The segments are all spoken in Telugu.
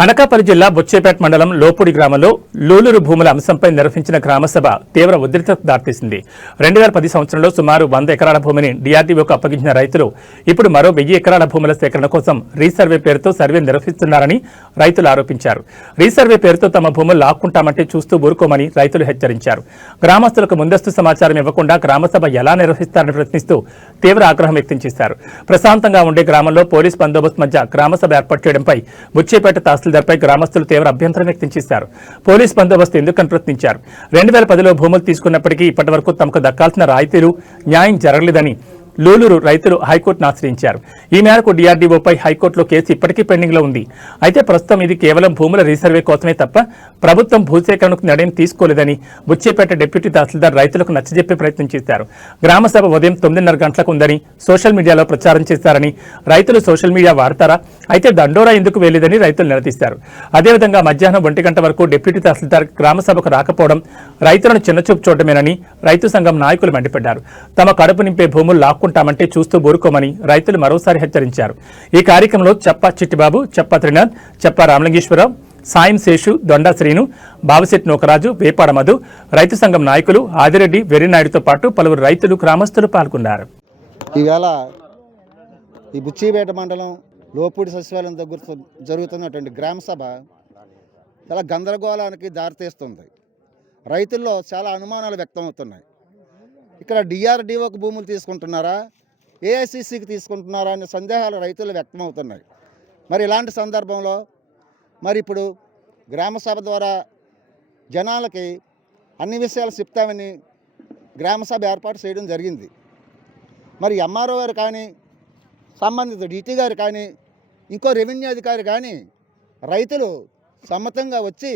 అనకాపల్లి జిల్లా బొచ్చేపేట మండలం లోపుడి గ్రామంలో లూలూరు భూముల అంశంపై నిర్వహించిన గ్రామసభ తీవ్ర ఉద్రిక్తతకు దారితీసింది. 2010 సంవత్సరంలో సుమారు 100 ఎకరాల భూమిని డీఆర్డీఓకు అప్పగించిన రైతులు ఇప్పుడు మరో 1000 ఎకరాల భూముల సేకరణ కోసం రీసర్వే పేరుతో సర్వే నిర్వహిస్తున్నారని రైతులు ఆరోపించారు. రీసర్వే పేరుతో తమ భూములు లాక్కుంటామంటే చూస్తూ ఊరుకోమని రైతులు హెచ్చరించారు. గ్రామస్తులకు ముందస్తు సమాచారం ఇవ్వకుండా గ్రామసభ ఎలా నిర్వహిస్తారని ప్రశ్నిస్తూ తీవ్ర ఆగ్రహం వ్యక్తం చేశారు. ప్రశాంతంగా ఉండే గ్రామంలో పోలీస్ బందోబస్తు మధ్య గ్రామసభ ఏర్పాటు చేయడంపై బుచ్చేపేట తహసీల్దార్పై గ్రామస్తులు తీవ్ర అభ్యంతరం వ్యక్తం చేశారు. పోలీస్ బందోబస్తు ఎందుకని ప్రశ్నించారు. 2010లో భూములు తీసుకున్నప్పటికీ ఇప్పటి వరకు తమకు దక్కాల్సిన రాయితీలు న్యాయం జరగలేదని లూలూరు రైతులు హైకోర్టును ఆశ్రయించారు. ఈ మేరకు డీఆర్డీఓపై హైకోర్టులో కేసు ఇప్పటికీ పెండింగ్లో ఉంది. అయితే ప్రస్తుతం ఇది కేవలం భూముల రీసర్వే కోసమే తప్ప ప్రభుత్వం భూసేకరణకు నిర్ణయం తీసుకోలేదని బుచ్చేపేట డిప్యూటీ తహసీల్దార్ రైతులకు నచ్చజెప్పే ప్రయత్నం చేశారు. గ్రామసభ ఉదయం 9:30 గంటలకు ఉందని సోషల్ మీడియాలో ప్రచారం చేశారని, రైతులు సోషల్ మీడియా వాడతారా, అయితే దండోరా ఎందుకు వెళ్లేదని రైతులు నిలదీశారు. అదేవిధంగా మధ్యాహ్నం 1 గంట వరకు డిప్యూటీ తహసీల్దార్ గ్రామసభకు రాకపోవడం రైతులను చిన్నచూపు చూడటమేనని రైతు సంఘం నాయకులు మండిపడ్డారు. తమ కడుపు నింపే భూములు లాక్కుంటామంటే చూస్తూ ఊరుకోమని రైతులు మరోసారి హెచ్చరించారు. ఈ కార్యక్రమంలో చెప్ప చిట్టిబాబు, చెప్ప త్రినాథ్, చెప్ప రామలింగేశ్వరరావు, సాయం శేషు, దొండా శ్రీను, బాబుశెట్టి నూకరాజు, వేపాడ మధు, రైతు సంఘం నాయకులు ఆదిరెడ్డి, వెర్రినాయుడుతో పాటు పలువురు రైతులు గ్రామస్తులు పాల్గొన్నారు. ఈవేళ ఈ బుచ్చిపేట మండలం లోపూడి సచివాలయం దగ్గర జరుగుతున్నటువంటి గ్రామసభ చాలా గందరగోళానికి దారితీస్తుంది. రైతుల్లో చాలా అనుమానాలు వ్యక్తమవుతున్నాయి. ఇక్కడ డిఆర్డీఓకి భూములు తీసుకుంటున్నారా, ఏఐసిసికి తీసుకుంటున్నారా అనే సందేహాలు రైతులు వ్యక్తమవుతున్నాయి. మరి ఇలాంటి సందర్భంలో మరి ఇప్పుడు గ్రామసభ ద్వారా జనాలకి అన్ని విషయాలు చెప్తామని గ్రామసభ ఏర్పాటు చేయడం జరిగింది. మరి ఎంఆర్ఓ గారు కానీ, సంబంధిత డిటి గారు కానీ, ఇంకో రెవెన్యూ అధికారి కానీ రైతులు సమ్మతంగా వచ్చి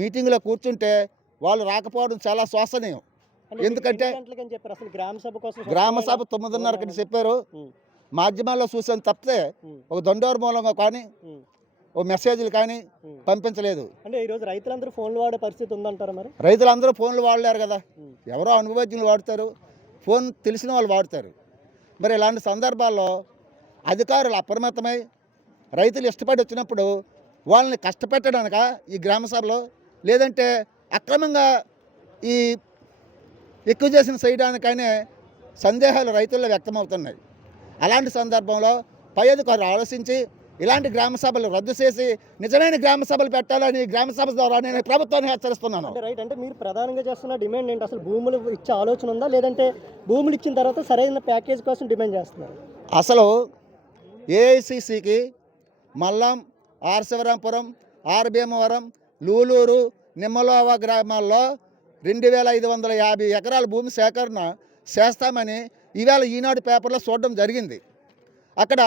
మీటింగ్లో కూర్చుంటే వాళ్ళు రాకపోవడం చాలా శోచనీయం. ఎందుకంటే గ్రామసభ 9:30కి చెప్పారు. మాధ్యమాల్లో చూసాను తప్పితే ఒక దండోర మూలంగా కానీ ఓ మెసేజ్లు కానీ పంపించలేదు. అంటే ఈరోజు రైతులందరూ ఫోన్లు వాడే పరిస్థితి ఉందంటారా? మరి రైతులందరూ ఫోన్లు వాడలేరు కదా, ఎవరో అనుభవజ్ఞులు వాడతారు, ఫోన్ తెలిసిన వాళ్ళు వాడతారు. మరి ఇలాంటి సందర్భాల్లో అధికారులు అప్రమత్తమై రైతులు ఇష్టపడి వచ్చినప్పుడు వాళ్ళని కష్టపెట్టడానిక ఈ గ్రామసభలో, లేదంటే అక్రమంగా ఈ ఎక్విజేషన్ చేయడానికనే సందేహాలు రైతుల్లో వ్యక్తమవుతున్నాయి. అలాంటి సందర్భంలో పై అధికారులు ఆలోచించి ఇలాంటి గ్రామసభలు రద్దు చేసి నిజమైన గ్రామసభలు పెట్టాలని గ్రామసభ ద్వారా నేను ప్రభుత్వాన్ని హెచ్చరిస్తున్నాను. రైట్, అంటే మీరు ప్రధానంగా చేస్తున్న డిమాండ్ ఏంటి? అసలు భూములు ఇచ్చే ఆలోచన ఉందా, లేదంటే భూములు ఇచ్చిన తర్వాత సరైన ప్యాకేజ్ కోసం డిమాండ్ చేస్తున్నారు? అసలు ఏఐసిసికి మల్లం, ఆర్ శివరాంపురం, ఆర్ భీమవరం, లూలూరు, నిమ్మలోవ గ్రామాల్లో 2550 ఎకరాల భూమి సేకరణ చేస్తామని ఈవేళ ఈనాడు పేపర్లో చూడడం జరిగింది. అక్కడ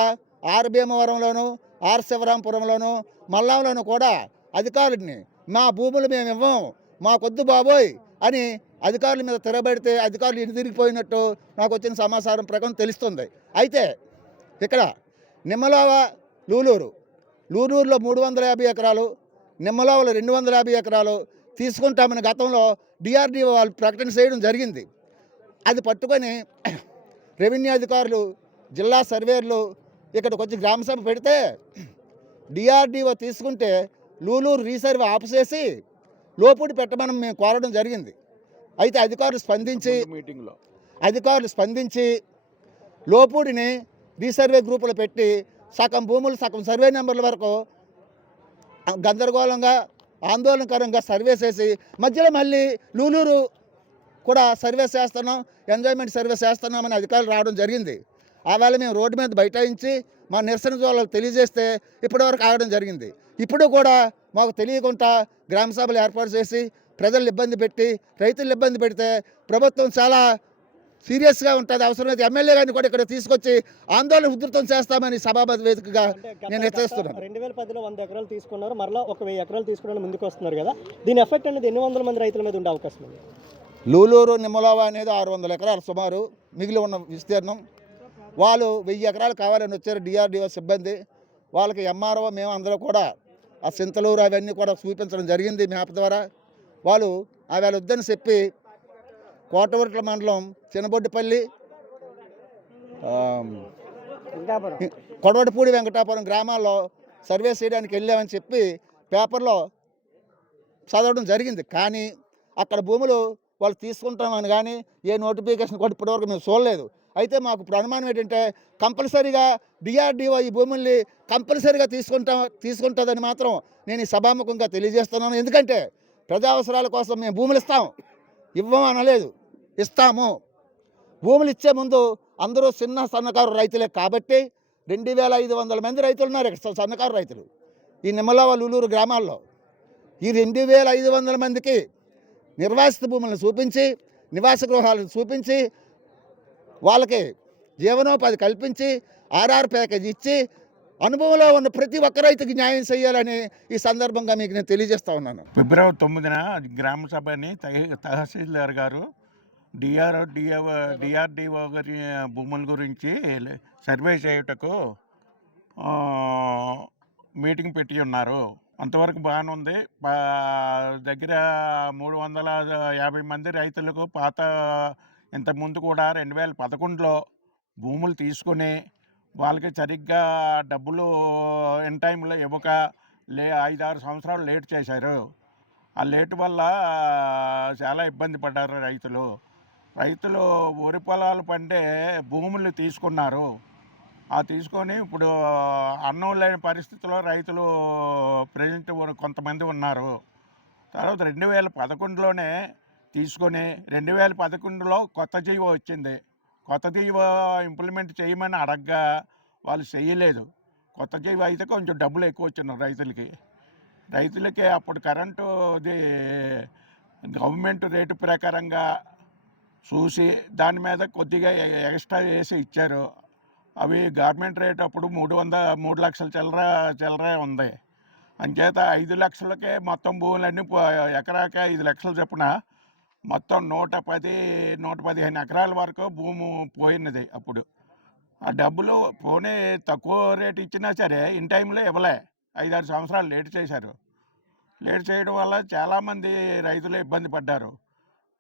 ఆర్ భీమవరంలోను, ఆర్ శివరాంపురంలోను, మల్లంలోనూ కూడా అధికారులని మా భూములు మేము ఇవ్వం, మాకొద్దు బాబోయ్ అని అధికారుల మీద తిరగబడితే అధికారులు ఎదురిగిపోయినట్టు నాకు వచ్చిన సమాచారం ప్రకారం తెలుస్తుంది. అయితే ఇక్కడ నిమ్మలోవ, లూలూరులో 350 ఎకరాలు, నిమ్మలోవలో 250 ఎకరాలు తీసుకుంటామని గతంలో డిఆర్డీఓ వాళ్ళు ప్రకటన చేయడం జరిగింది. అది పట్టుకొని రెవెన్యూ అధికారులు, జిల్లా సర్వేర్లు ఇక్కడికి వచ్చి గ్రామసభ పెడితే డిఆర్డీఓ తీసుకుంటే లూలూరు రీసర్వే ఆపుచేసి లోపూడి పెట్టమని మేము కోరడం జరిగింది. అయితే అధికారులు స్పందించి లోపూడిని రీసర్వే గ్రూపులో పెట్టి సగం భూములు, సగం సర్వే నెంబర్ల వరకు గందరగోళంగా, ఆందోళనకరంగా సర్వే చేసి మధ్యలో మళ్ళీ లూలూరు కూడా సర్వే చేస్తున్నాం, ఎంజాయ్మెంట్ సర్వే చేస్తున్నామని అధికారులు రావడం జరిగింది. ఆవేళ మేము రోడ్డు మీద బైఠాయించి మా నిరసన వాళ్ళకి తెలియజేస్తే ఇప్పటివరకు ఆగడం జరిగింది. ఇప్పుడు కూడా మాకు తెలియకుండా గ్రామసభలు ఏర్పాటు చేసి ప్రజలు ఇబ్బంది పెట్టి, రైతులు ఇబ్బంది పెడితే ప్రభుత్వం చాలా సీరియస్గా ఉంటుంది. అవసరమైతే ఎమ్మెల్యే గారిని కూడా ఇక్కడ తీసుకొచ్చి ఆందోళన ఉధృతం చేస్తామని సభాపతి వేదికగా నేను హెచ్చరిస్తున్నాను. 2010లో 100 ఎకరాలు తీసుకున్నారు, మరలా 1000 ఎకరాలు తీసుకుని ముందుకు వస్తున్నారు కదా, దీని ఎఫెక్ట్ అనేది ఎన్ని వందల మంది రైతుల మీద ఉండే అవకాశం ఉంది? లూలూరు, నిమ్మలోవ అనేది 600 ఎకరాలు సుమారు మిగిలి ఉన్న విస్తీర్ణం. వాళ్ళు 1000 ఎకరాలు కావాలని వచ్చారు డిఆర్డీఓ సిబ్బంది. వాళ్ళకి ఎంఆర్ఓ మేము అందరూ కూడా ఆ సింతలూరు అవన్నీ కూడా చూపించడం జరిగింది మ్యాప్ ద్వారా. వాళ్ళు అవి వద్దని చెప్పి కోటవర్ట్ల మండలం చిన్నబొడ్డిపల్లి, కొడవటిపూడి, వెంకటాపురం గ్రామాల్లో సర్వే చేయడానికి వెళ్ళామని చెప్పి పేపర్లో చదవడం జరిగింది. కానీ అక్కడ భూములు వాళ్ళు తీసుకుంటామని కానీ ఏ నోటిఫికేషన్ కూడా ఇప్పటివరకు మేము చూడలేదు. అయితే మాకు ఇప్పుడు అనుమానం ఏంటంటే కంపల్సరీగా డిఆర్డీఓ ఈ భూముల్ని కంపల్సరీగా తీసుకుంటుందని మాత్రం నేను ఈ సభాముఖంగా తెలియజేస్తున్నాను. ఎందుకంటే ప్రజా అవసరాల కోసం మేము భూములు ఇస్తాం, ఇవ్వం అనలేదు, ఇస్తాము. భూములు ఇచ్చే ముందు అందరూ చిన్న సన్నకారు రైతులే కాబట్టి 2500 మంది రైతులు ఉన్నారు ఇక్కడ సన్నకారు రైతులు ఈ నిమ్మలవ లూలూరు గ్రామాల్లో. ఈ 2500 మందికి నిర్వాసిత భూములను చూపించి, నివాస గృహాలను చూపించి, వాళ్ళకి జీవనోపాధి కల్పించి, ఆర్ఆర్ ప్యాకేజ్ ఇచ్చి, అనుభవంలో ఉన్న ప్రతి ఒక్క రైతుకి న్యాయం చేయాలని ఈ సందర్భంగా మీకు నేను తెలియజేస్తా ఉన్నాను. ఫిబ్రవరి 9న గ్రామ సభని తహసీల్దార్ గారు డిఆర్డీఓ గారి భూముల గురించి సర్వే చేయుటకు మీటింగ్ పెట్టి ఉన్నారు. అంతవరకు బాగానే ఉంది. దగ్గర 350 మంది రైతులకు పాత ఇంతకుముందు కూడా 2011లో భూములు తీసుకొని వాళ్ళకి సరిగ్గా డబ్బులు ఇన్ టైంలో ఇవ్వక 5-6 సంవత్సరాలు లేట్ చేశారు. ఆ లేట్ వల్ల చాలా ఇబ్బంది పడ్డారు రైతులు. వరి పొలాలు పండే భూములు తీసుకున్నారు. తీసుకొని ఇప్పుడు అన్నం లేని పరిస్థితిలో రైతులు ప్రజెంట్ కొంతమంది ఉన్నారు. తర్వాత 2011లోనే తీసుకొని 2011లో కొత్త జీవో వచ్చింది. కొత్త జీవో ఇంప్లిమెంట్ చేయమని అడగ్గా వాళ్ళు చేయలేదు. కొత్త జీవో అయితే కొంచెం డబ్బులు ఎక్కువ వచ్చినాయి రైతులకి అప్పుడు కరెంటుది గవర్నమెంట్ రేటు ప్రకారంగా చూసి దాని మీద కొద్దిగా ఎక్స్ట్రా వేసి ఇచ్చారు. అవి గవర్నమెంట్ రేట్ అప్పుడు 3 లక్షల చిల్లర ఉంది. అంచేత 5 లక్షలకే మొత్తం భూములన్నీ ఎకరాకే 5 లక్షలు చొప్పున మొత్తం 115 ఎకరాల వరకు భూమి పోయినది. అప్పుడు ఆ డబ్బులు పోనీ తక్కువ రేటు ఇచ్చినా సరే ఇన్ టైంలో ఇవ్వలే. 5-6 సంవత్సరాలు లేట్ చేశారు. లేట్ చేయడం వల్ల చాలామంది రైతులు ఇబ్బంది పడ్డారు.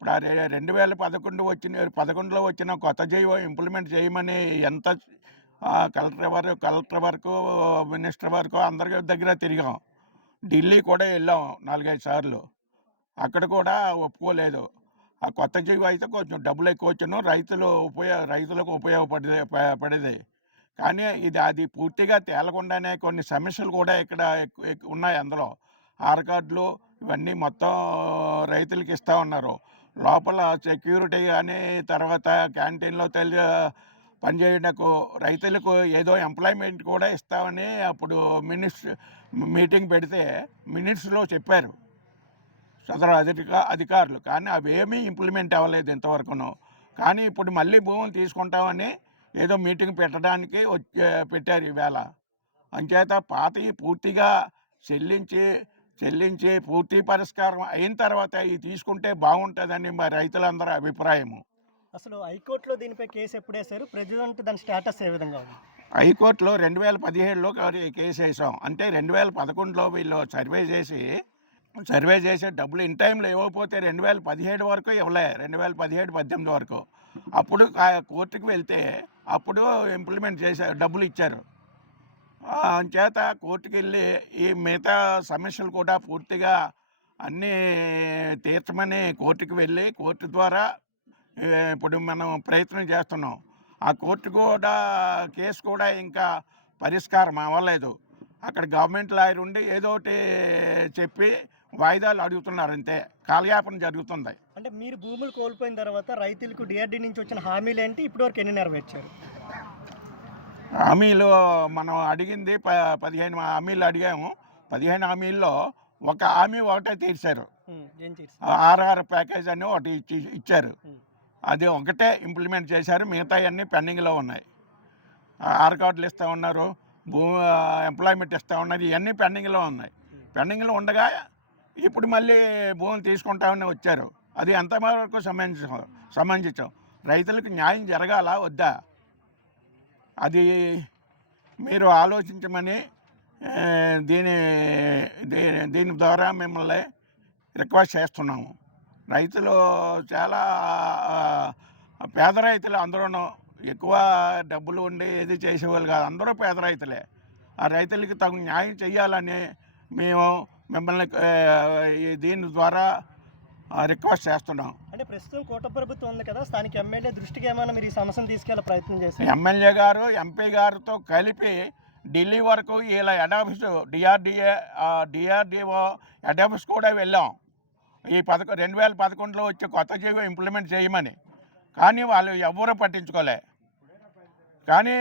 ఇప్పుడు ఆ 2011లో వచ్చిన కొత్త జీవో ఇంప్లిమెంట్ చేయమని ఎంత కలెక్టర్ వరకు మినిస్టర్ వరకు అందరి దగ్గర తిరిగాం. ఢిల్లీ కూడా వెళ్ళాం 4-5 సార్లు. అక్కడ కూడా ఒప్పుకోలేదు. ఆ కొత్త జీవో అయితే కొంచెం డబ్బులు ఎక్కువ వచ్చాను, రైతులకు ఉపయోగపడేది. కానీ అది పూర్తిగా తేలకుండానే కొన్ని సమస్యలు కూడా ఇక్కడ ఉన్నాయి. అందులో ఆర్ కార్డులు ఇవన్నీ మొత్తం రైతులకి ఇస్తూ ఉన్నారు. లోపల సెక్యూరిటీ కానీ తర్వాత క్యాంటీన్లో పనిచేయడానికి రైతులకు ఏదో ఎంప్లాయ్మెంట్ కూడా ఇస్తామని అప్పుడు మీటింగ్ పెడితే మినిట్స్లో చెప్పారు సదరు అధికారులు. కానీ అవి ఏమీ ఇంప్లిమెంట్ అవ్వలేదు ఇంతవరకును. కానీ ఇప్పుడు మళ్ళీ భూములు తీసుకుంటామని ఏదో మీటింగ్ పెట్టడానికి పెట్టారు ఈవేళ. అంచేత పాతవి పూర్తిగా చెల్లించి పూర్తి పరిష్కారం అయిన తర్వాత ఇవి తీసుకుంటే బాగుంటుందని మా రైతులందరూ అభిప్రాయము. అసలు హైకోర్టులో దీనిపై కేసు ఎప్పుడు వేశారు? ప్రెసిడెంట్ దాని స్టేటస్ ఏ విధంగా ఉంది? హైకోర్టులో 2017లో కేసు వేసాం. అంటే 2011లో వీళ్ళు సర్వే చేసి డబ్బులు ఇన్ టైంలో ఇవ్వకపోతే 2017 వరకు ఇవ్వలే. 2017-18 వరకు అప్పుడు కోర్టుకు వెళ్తే అప్పుడు ఇంప్లిమెంట్ చేశారు, డబ్బులు ఇచ్చారు. చేత కోర్టుకు వెళ్ళి ఈ మిగతా సమస్యలు కూడా పూర్తిగా అన్నీ తీర్చమని కోర్టుకు వెళ్ళి కోర్టు ద్వారా ఇప్పుడు మనం ప్రయత్నం చేస్తున్నాం. ఆ కోర్టు కూడా కేసు కూడా ఇంకా పరిష్కారం అవ్వలేదు. అక్కడ గవర్నమెంట్ లాయర్ ఉండి ఏదో ఒకటి చెప్పి వాయిదాలు అడుగుతున్నారు, అంతే. కాలయాపన జరుగుతుంది. అంటే మీరు భూములు కోల్పోయిన తర్వాత రైతులకు డిఆర్డీ నుంచి వచ్చిన హామీలు ఏంటి, ఇప్పటివరకు ఎన్ని నెరవేర్చారు? హామీలు మనం అడిగింది 15 హామీలు అడిగాము. 15 హామీల్లో ఒక హామీ ఒకటే తీర్చారు. ఆర్ఆర్ ప్యాకేజ్ అని ఒకటి ఇచ్చారు. అది ఒకటే ఇంప్లిమెంట్ చేశారు. మిగతా అన్నీ పెండింగ్లో ఉన్నాయి. ఆర్ కార్డులు ఇస్తూ ఉన్నారు, ఎంప్లాయ్మెంట్ ఇస్తూ ఉన్నారు, ఇవన్నీ పెండింగ్లో ఉన్నాయి. పెండింగ్లో ఉండగా ఇప్పుడు మళ్ళీ భూములు తీసుకుంటామని వచ్చారు. అది ఎంతవరకు సమంజసం? రైతులకు న్యాయం జరగాల వద్దా? అది మీరు ఆలోచించమని దీని ద్వారా మిమ్మల్ని రిక్వెస్ట్ చేస్తున్నాము. రైతులు చాలా పేద రైతులు, అందరూ ఎక్కువ డబ్బులు ఉండి ఏది చేసేవాళ్ళు కాదు, అందరూ పేద రైతులే. ఆ రైతులకి తగు న్యాయం చేయాలని మేము మిమ్మల్ని దీని ద్వారా రిక్వెస్ట్ చేస్తున్నాం. అంటే ప్రస్తుతం కూటమి ప్రభుత్వం ఉంది కదా, స్థానిక ఎమ్మెల్యే దృష్టికి ఏమైనా మీరు ఈ సమస్యను తీసుకెళ్లే ప్రయత్నం చేస్తారు? ఎమ్మెల్యే గారు ఎంపీ గారితో కలిపి ఢిల్లీ వరకు ఇలా head office DRDO head office కూడా వెళ్ళాం. ఈ 2011లో వచ్చే కొత్త జీవో ఇంప్లిమెంట్ చేయమని. కానీ వాళ్ళు ఎవరూ పట్టించుకోలే. కానీ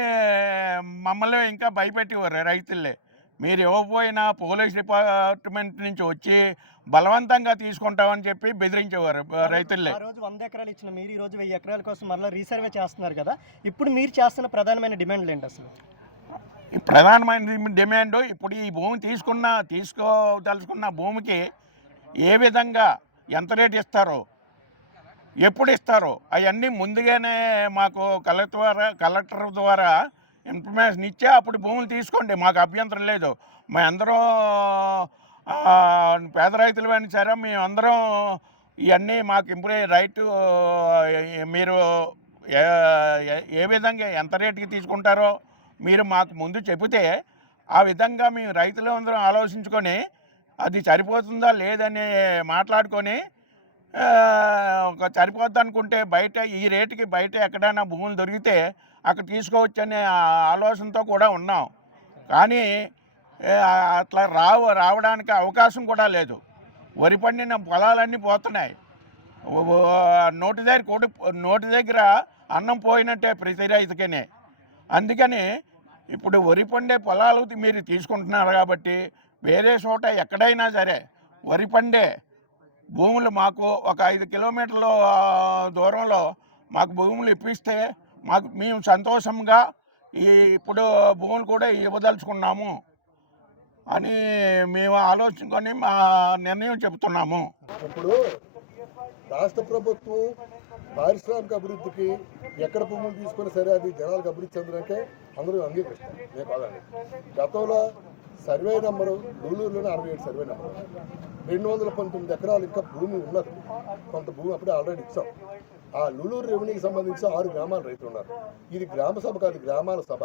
మమ్మల్ని ఇంకా భయపెట్టేవారు రైతుల్ని. మీరు ఇవ్వకపోయినా పోలీస్ డిపార్ట్మెంట్ నుంచి వచ్చి బలవంతంగా తీసుకుంటామని చెప్పి బెదిరించేవారు రైతుల్ని. ఆ రోజు 100 ఎకరాలు ఇచ్చిన మీరు ఈ రోజు 1000 ఎకరాల కోసం మళ్ళీ రీసర్వే చేస్తున్నారు కదా, ఇప్పుడు మీరు చేస్తున్న ప్రధానమైన డిమాండ్లు ఏంటి అసలు? ఈ ప్రధానమైన డిమాండ్ ఇప్పుడు ఈ భూమి తీసుకోదలుచుకున్న భూమికి ఏ విధంగా ఎంత రేటు ఇస్తారో, ఎప్పుడు ఇస్తారో అవన్నీ ముందుగానే మాకు కలెక్టర్ ద్వారా ఇన్ఫర్మేషన్ ఇచ్చే అప్పుడు భూములు తీసుకోండి, మాకు అభ్యంతరం లేదు. మేమందరం పేద రైతులు అయినా సరే మేమందరం ఇవన్నీ మాకు రైట్ మీరు ఏ విధంగా ఎంత రేటుకి తీసుకుంటారో మీరు మాకు ముందు చెబితే ఆ విధంగా మేము రైతులందరం ఆలోచించుకొని అది సరిపోతుందా లేదని మాట్లాడుకొని ఒక సరిపోద్ది అనుకుంటే బయట ఈ రేటుకి బయట ఎక్కడైనా భూములు దొరికితే అక్కడ తీసుకోవచ్చనే ఆలోచనతో కూడా ఉన్నాం. కానీ అట్లా రావడానికి అవకాశం కూడా లేదు. వరి పండిన పొలాలన్నీ పోతున్నాయి. నోటి దగ్గర అన్నం పోయినట్టే ప్రతి రైతుకనే. అందుకని ఇప్పుడు వరి పండే పొలాలు మీరు తీసుకుంటున్నారు కాబట్టి వేరే చోట ఎక్కడైనా సరే వరి పండే భూములు మాకు ఒక 5 కిలోమీటర్ల దూరంలో మాకు భూములు ఇప్పిస్తే మేము సంతోషంగా ఇప్పుడు భూములు కూడా ఇవ్వదలుచుకున్నాము అని మేము ఆలోచించుకొని మా నిర్ణయం చెబుతున్నాము. ఇప్పుడు రాష్ట్ర ప్రభుత్వం పారిశ్రామిక అభివృద్ధికి ఎక్కడ భూములు తీసుకుని సరే అది జనాలకు అభివృద్ధి చెందడానికే అందరూ అంగీకరిస్తారు. నేను కాదండి. గతంలో సర్వే నెంబరు లూలూరులోనే 67 సర్వే నెంబరు 219 ఎకరాలు ఇంకా భూమి ఉన్నది. కొంత భూమి అప్పుడే ఆల్రెడీ ఇచ్చాం. ఆ లూలూరు రెవెన్యూకి సంబంధించి 6 గ్రామాల రైతులు ఉన్నారు. ఇది గ్రామ సభ కాదు, గ్రామాల సభ.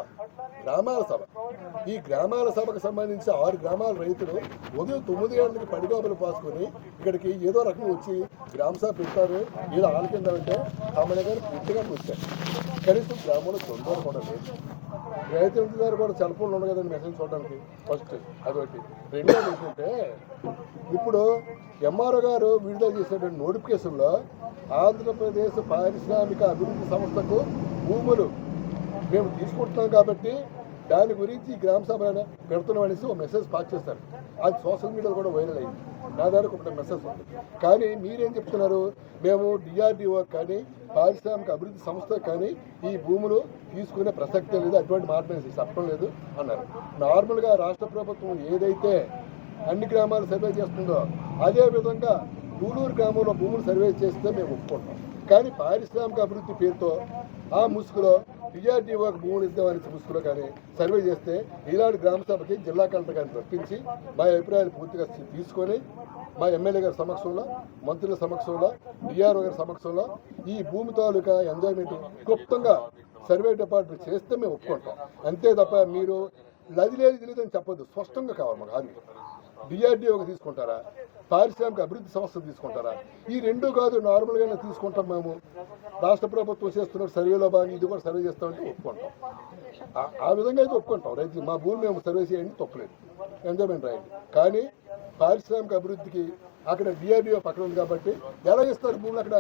ఈ గ్రామాల సభకు సంబంధించి 6 గ్రామాల రైతులు ఉదయం 9 గంటలకి పడిగాపులు పాసుకొని ఇక్కడికి ఏదో రకంగా వచ్చి గ్రామ సభ పెడతారు, ఏదో ఆలకిందామంటే తమని గారు పూర్తిగా వచ్చారు. కనీసం గ్రామంలో తొందర కూడా లేదు. రైతుల గారు కూడా సెల్ఫోన్లు ఉండవు కదండి మెసేజ్ చూడడానికి. ఫస్ట్ అదొకటి. రెండోది ఏంటంటే ఇప్పుడు ఎంఆర్ఓ గారు విడుదల చేసేటువంటి నోటిఫికేషన్లో ఆంధ్రప్రదేశ్ పారిశ్రామిక అభివృద్ధి సంస్థకు భూములు మేము తీసుకుంటున్నాం కాబట్టి దాని గురించి గ్రామ సభ పెడుతున్నాం అనేసి ఒక మెసేజ్ పాస్ చేస్తారు. అది సోషల్ మీడియాలో కూడా వైరల్ అయింది. నా దగ్గర ఒక మెసేజ్ ఉంది. కానీ మీరేం చెప్తున్నారు, మేము డిఆర్డిఓ కానీ పారిశ్రామిక అభివృద్ధి సంస్థ కానీ ఈ భూములు తీసుకునే ప్రసక్తే లేదు, అటువంటి మాట చెప్పడం లేదు అన్నారు. నార్మల్గా రాష్ట్ర ప్రభుత్వం ఏదైతే అన్ని గ్రామాలు సర్వే చేస్తుందో అదే విధంగా లూలూరు గ్రామంలో భూములు సర్వే చేస్తే మేము ఒప్పుకుంటాం. కానీ పారిశ్రామిక అభివృద్ధి పేరుతో ఆ ముసుగులో డిఆర్డిఓకి భూములు ఇద్దామని ముసుగులో కానీ సర్వే చేస్తే ఈనాడు గ్రామ సభకి జిల్లా కలెక్టర్ గారిని రప్పించి మా అభిప్రాయాలు పూర్తిగా తీసుకొని మా ఎమ్మెల్యే గారి సమక్షంలో, మంత్రుల సమక్షంలో, డిఆర్ఓ గారి సమక్షంలో ఈ భూమి తాలూకా ఎంజాయ్మెంట్ క్లుప్తంగా సర్వే డిపార్ట్మెంట్ చేస్తే మేము ఒప్పుకుంటాం. అంతే తప్ప మీరు లది తెలియదని చెప్పొద్దు. స్పష్టంగా కావాలి మాకు. అది డిఆర్డిఓకి తీసుకుంటారా, పారిశ్రామిక అభివృద్ధి సంస్థ తీసుకుంటారా? ఈ రెండు కాదు, నార్మల్గానే తీసుకుంటాం. మేము రాష్ట్ర ప్రభుత్వం చేస్తున్న సర్వేలో భాగంగా ఇది కూడా సర్వే చేస్తామంటే ఒప్పుకుంటాం. ఆ విధంగా అయితే ఒప్పుకుంటాం. రైతు మా భూమి మేము సర్వే చేయండి, తప్పలేదు, ఎంజాయ్మెంట్ రాయండి. కానీ పారిశ్రామిక అభివృద్ధికి అక్కడ డిఆర్డిఓ పక్కన ఉంది కాబట్టి ఎలా ఇస్తారు భూములు అక్కడ?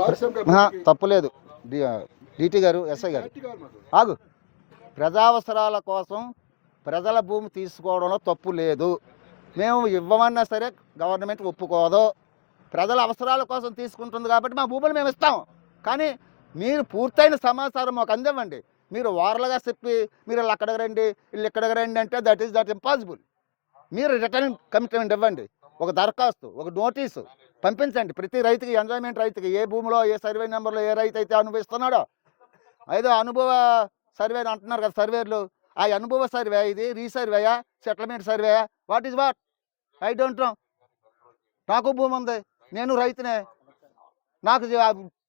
పారిశ్రామిక తప్పులేదు. డిటి గారు, ఎస్ఐ గారు ఆగు. ప్రజావసరాల కోసం ప్రజల భూమి తీసుకోవడంలో తప్పు లేదు. మేము ఇవ్వమన్నా సరే గవర్నమెంట్ ఒప్పుకోదు. ప్రజల అవసరాల కోసం తీసుకుంటుంది కాబట్టి మా భూములు మేము ఇస్తాం. కానీ మీరు పూర్తయిన సమాచారం మాకు అందివ్వండి. మీరు వారలుగా చెప్పి మీరు వీళ్ళు అక్కడికి రండి, వీళ్ళు ఇక్కడికి రండి అంటే దట్ ఇంపాసిబుల్. మీరు రిటర్న్ కమిట్మెంట్ ఇవ్వండి, ఒక దరఖాస్తు, ఒక నోటీసు పంపించండి ప్రతి రైతుకి, ఎంజాయ్మెంట్ రైతుకి. ఏ భూమిలో ఏ సర్వే నెంబర్లో ఏ రైతు అయితే అనుభవిస్తున్నాడో, ఏదో అనుభవ సర్వే అంటున్నారు కదా సర్వేలు, ఆ అనుభవ సర్వే ఇది రీసర్వేయా, సెటిల్మెంట్ సర్వేయా, what is what? I don't know. నాకు భూమి ఉంది, నేను రైతునే, నాకు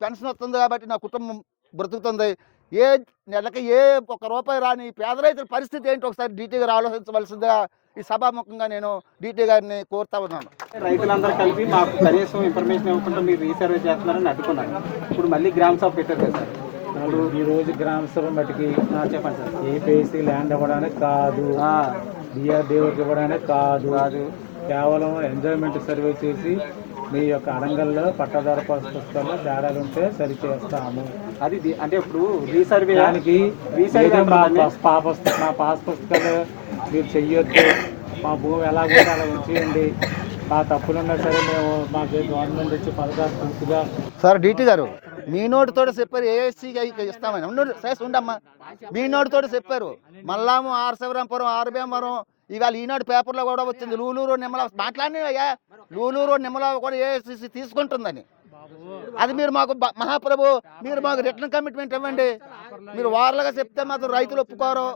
పెన్షన్ వస్తుంది కాబట్టి నా కుటుంబం బ్రతుకుతుంది. ఏ నెలకి ఏ ఒక్క రూపాయి రాని పేద రైతుల పరిస్థితి ఏంటి ఒకసారి డీటీ గారు ఆలోచించవలసిందిగా ఈ సభాముఖంగా నేను డీటీ గారిని కోరుతా ఉన్నాను. రైతులందరూ కలిపి మాకు కనీసం ఇన్ఫర్మేషన్ ఇవ్వకుండా మీరు రీసర్వే చేస్తున్నారని అడ్డుకున్నారు. ఇప్పుడు మళ్ళీ గ్రామ సభ పెట్టారు కదా సార్. ఇప్పుడు ఈ రోజు గ్రామ సభ మటుకి చెప్పండి సార్. ఏపీసీ ల్యాండ్ ఇవ్వడానికి కాదు, డిఆర్డీఓకి ఇవ్వడానికి కాదు, కేవలం ఎంజాయ్మెంట్ సర్వే చేసి మీ యొక్క అడంగల్లో పట్టాదారు పుస్తకాల్లో తేడాలు ఉంటే సరి చేస్తాము. అది అంటే ఇప్పుడు రీసర్వే దానికి ఏదో మా పాస్ పుస్తకాలు మీరు చెయ్యొద్దు, మా భూమి ఎలాగో అలా ఉంచేయండి, మా తప్పులున్నా సరే మేము మాకు గవర్నమెంట్ వచ్చి పథకాలు పూర్తిగా. సార్ డీటీ గారు మీ నోటితో చెప్పారు ఏఎస్సీకి ఇస్తామని ఉండమ్మా. మీ నోటితో చెప్పారు మల్లాము ఆర్శవరంపురం ఆర్బేమరం ఇవాళ ఈనాడు పేపర్లో కూడా వచ్చింది లూలూరు నిమ్మల మాట్లాడినయ్యా. లూలూరు నిమ్మల కూడా ఏఐసిసి తీసుకుంటుందని. అది మీరు మాకు మహాప్రభు మీరు మాకు రిటర్న్ కమిట్మెంట్ ఇవ్వండి. మీరు వార్లుగా చెప్తే మాత్రం రైతులు ఒప్పుకోరు.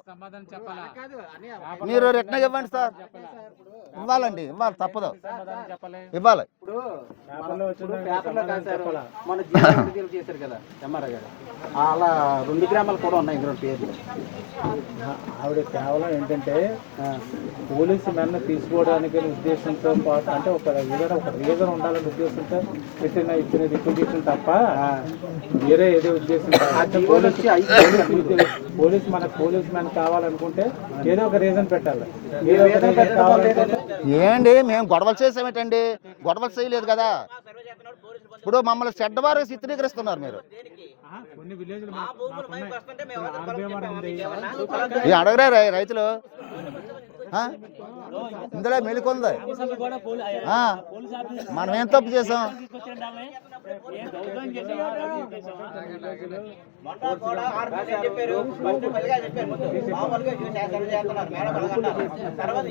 మీరు రిటర్న్ ఇవ్వండి సార్. ఇవ్వాలండి, ఇవ్వాలి, తప్పదు, ఇవ్వాలి. పేపర్లో కాదు సార్, మన జిల్లా విడుదల చేశారు కదా ఎంఆర్ఐ గారు, అలా 2 గ్రామాలు కూడా ఉన్నాయి ఇందులో పేర్లు. ఆవిడ కేవలం ఏంటంటే పోలీసు మెన్న తీసుకోవడానికి ఉద్దేశంతో పాటు అంటే ఒక రీజన్ ఉండాలనే ఉద్దేశంతో ఇచ్చిన రిక్వెజిషన్ తప్ప వేరే ఏదో ఉద్దేశం పోలీస్ మనకు పోలీస్ మ్యాన్ కావాలనుకుంటే ఏదో ఒక రీజన్ పెట్టాలి. ఏంటి మేము గొడవలు చేసామేటండి? గొడవలు చేయలేదు కదా. ఇప్పుడు మమ్మల్ని చెడ్డవారు చిత్రీకరిస్తున్నారు మీరు. అడగరా రైతులు ఇందులో మెలికొంది. మనం ఏం తప్పు చేసాం? తర్వాత